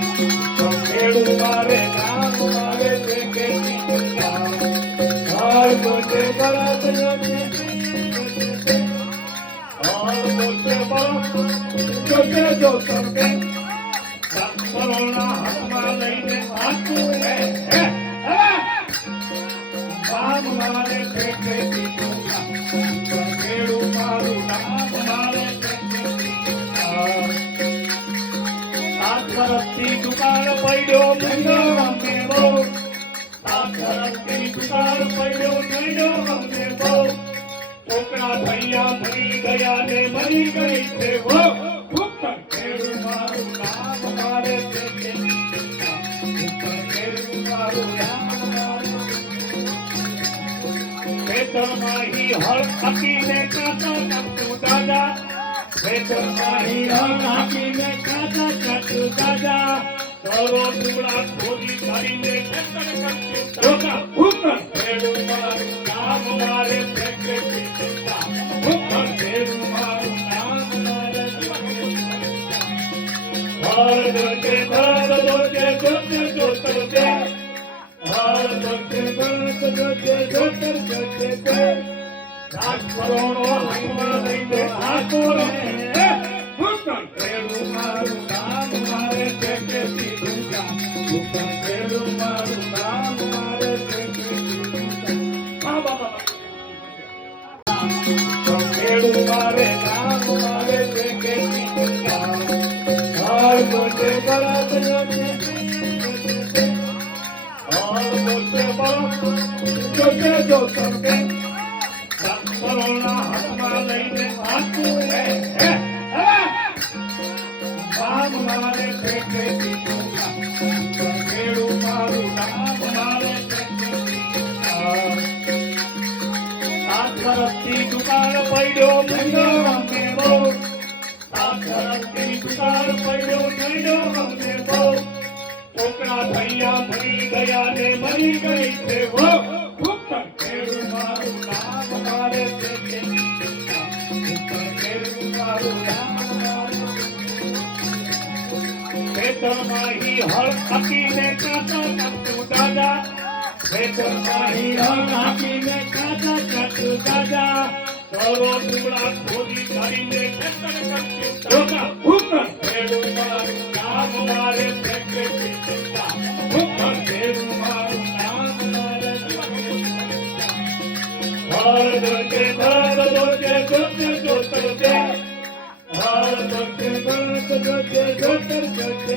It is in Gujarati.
ખેડૂ મારે નામ મારે કે હાલ બોલે બળદ નથી હાલ બોલે બળદ જો તમને સંપરોના હાથમાં લઈને વાંચું હે નામ મારે ખેડૂ મારું નામ મારે તરફથી દુકાળ પડ્યો અમને બહુ તરફથી દુકાળ પડ્યો અમને બહુ છોકરા ભૈયા મરી ગયા ને મરી ગઈ છે હો ખેડૂ મારું નામ મારે ખેડૂ મારું નામ મારે ખેતરમાં હળ આપીને કાતા કાપતું દાદા ખેતરમાં હળ આપીને કાતા કાપતું દાદા સરો ટુકડા ખોદી કાઢીને ખેતર કરતું ખેડૂ મારું નામ મારે ખેડૂ મારું નામ મારે હળ દોકે ભર દોકે જોતે જોતે હળ દોકે ભર દોકે જોતે જોતે રાજકરોણો હાથમાં લઈને આખો રે ખેડૂ મારું નામ મારે ખેડૂ મારું નામ મારે ખેડૂ મારે નામ મારે હાલ બોલે બળદ નથી હાલ બોલે બળદ જો તમને સંપરોના હાથમાં લઈને વાંચું હે નામ મારે ખેડૂ મારું નામ મારે તરફથી દુકાળ પડ્યો અમને બહુ તરફથી દુકાળ પડ્યો અમને બહુ છોકરા ભૈયા મરી ગયા ને મરી ગઈ છે હો ખેડૂ મારું નામ મારે ખેડૂ મારું નામ મારે ખેતરમાં હળ આપીને કાતા કાપતું દાદા ખેતરમાં હળ આપીને કાતા કાપતું દાદા સરો ટુકડા ખોદી કાઢીને ખેતર કરતું ખેડૂ મારું નામ મારે ખેડૂ મારું નામ મારે હળ દોકે ભર દોકે જોતે જોતે હળ દોકે ભર દોકે જોતે જોતે